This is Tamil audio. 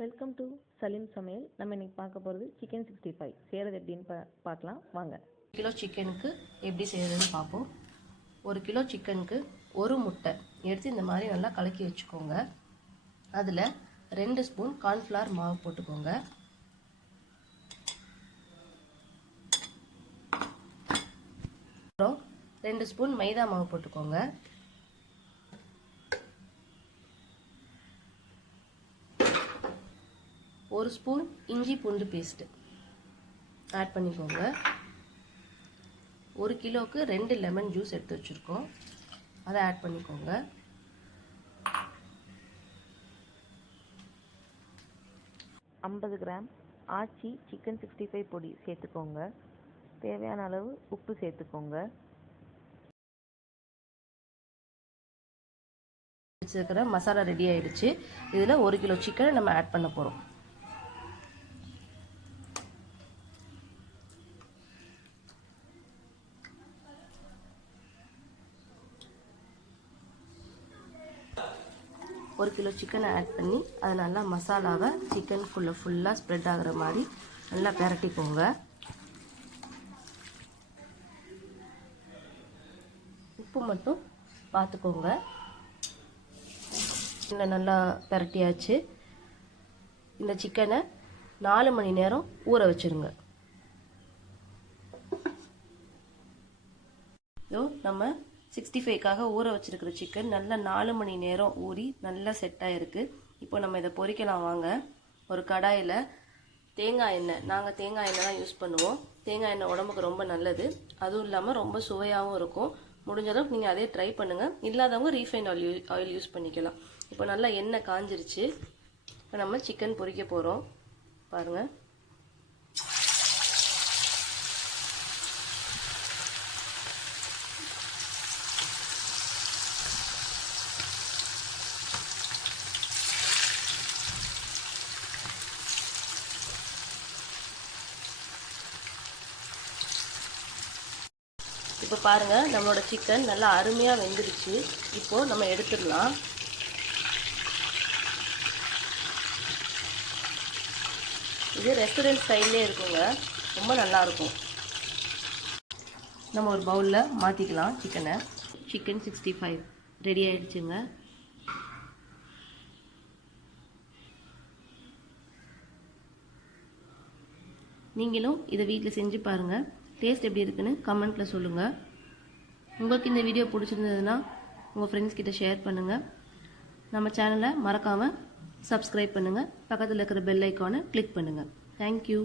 வெல்கம் டு சலீம் சமையல். நம்ம இன்னைக்கு பார்க்க போகிறது சிக்கன் 65 செய்கிறது எப்படின்னு பார்க்கலாம் வாங்க. கிலோ சிக்கனுக்கு எப்படி செய்கிறதுன்னு பார்ப்போம். 1 கிலோ சிக்கனுக்கு 1 முட்டை எடுத்து இந்த மாதிரி நல்லா கலக்கி வச்சுக்கோங்க. அதில் 2 ஸ்பூன் கார்ன்ஃப்ளவர் மாவு போட்டுக்கோங்க. அப்புறம் 2 ஸ்பூன் மைதா மாவு போட்டுக்கோங்க. ஒரு ஸ்பூன் இஞ்சி பூண்டு பேஸ்ட் ஆட் பண்ணிக்கோங்க. 1 கிலோவுக்கு 2 லெமன் ஜூஸ் எடுத்து வச்சுருக்கோம், அதை ஆட் பண்ணிக்கோங்க. $50 கிராம் ஆச்சி சிக்கன் 65 பொடி சேர்த்துக்கோங்க. தேவையான அளவு உப்பு சேர்த்துக்கோங்க. வச்சுருக்கிற மசாலா ரெடி ஆயிடுச்சு. இதில் 1 கிலோ சிக்கனை நம்ம ஆட் பண்ண போகிறோம். ஒரு கிலோ சிக்கனை ஆட் பண்ணி அதை நல்லா மசாலாவை சிக்கனுக்குள்ளே ஃபுல்லாக ஸ்ப்ரெட் ஆகிற மாதிரி நல்லா பிரட்டிக்கோங்க. உப்பு மட்டும் பார்த்துக்கோங்க. இல்லை நல்லா பிரட்டியாச்சு. இந்த சிக்கனை 4 மணி நேரம் ஊற வச்சுருங்க. நம்ம 65க்காக ஊற வச்சிருக்கிற சிக்கன் நல்லா 4 மணி நேரம் ஊறி நல்லா செட் ஆகிருக்கு. இப்போ நம்ம இதை பொரிக்கலாம் வாங்க. ஒரு கடாயில் தேங்காய் எண்ணெய், நாங்கள் தேங்காய் எண்ணெய் தான் யூஸ் பண்ணுவோம். தேங்காய் எண்ணெய் உடம்புக்கு ரொம்ப நல்லது, அதுவும் இல்லாமல் ரொம்ப சுவையாகவும் இருக்கும். முடிஞ்ச அளவுக்கு நீங்கள் அதே ட்ரை பண்ணுங்கள். இல்லாதவங்க ரீஃபைண்ட் ஆயில் யூஸ் பண்ணிக்கலாம். இப்போ நல்லா எண்ணெய் காஞ்சிருச்சு. இப்போ நம்ம சிக்கன் பொரிக்க போகிறோம். பாருங்கள், இப்போ பாருங்கள் நம்மளோட சிக்கன் நல்லா அருமையாக வெந்துடுச்சு. இப்போது நம்ம எடுத்துடலாம். இது ரெஸ்டாரண்ட் ஸ்டைல்லே இருக்குங்க, ரொம்ப நல்லாயிருக்கும். நம்ம ஒரு பவுலில் மாற்றிக்கலாம் சிக்கனை. சிக்கன் 65 ரெடி ஆகிடுச்சுங்க. நீங்களும் இதை வீட்டில் செஞ்சு பாருங்கள். டேஸ்ட் எப்படி இருக்குன்னு கமெண்ட்டில் சொல்லுங்கள். உங்களுக்கு இந்த வீடியோ பிடிச்சிருந்ததுன்னா உங்கள் ஃப்ரெண்ட்ஸ் கிட்ட ஷேர் பண்ணுங்கள். நம்ம சேனலை மறக்காமல் சப்ஸ்கிரைப் பண்ணுங்கள். பக்கத்தில் இருக்கிற பெல் ஐக்கானை கிளிக் பண்ணுங்கள். தேங்க்யூ.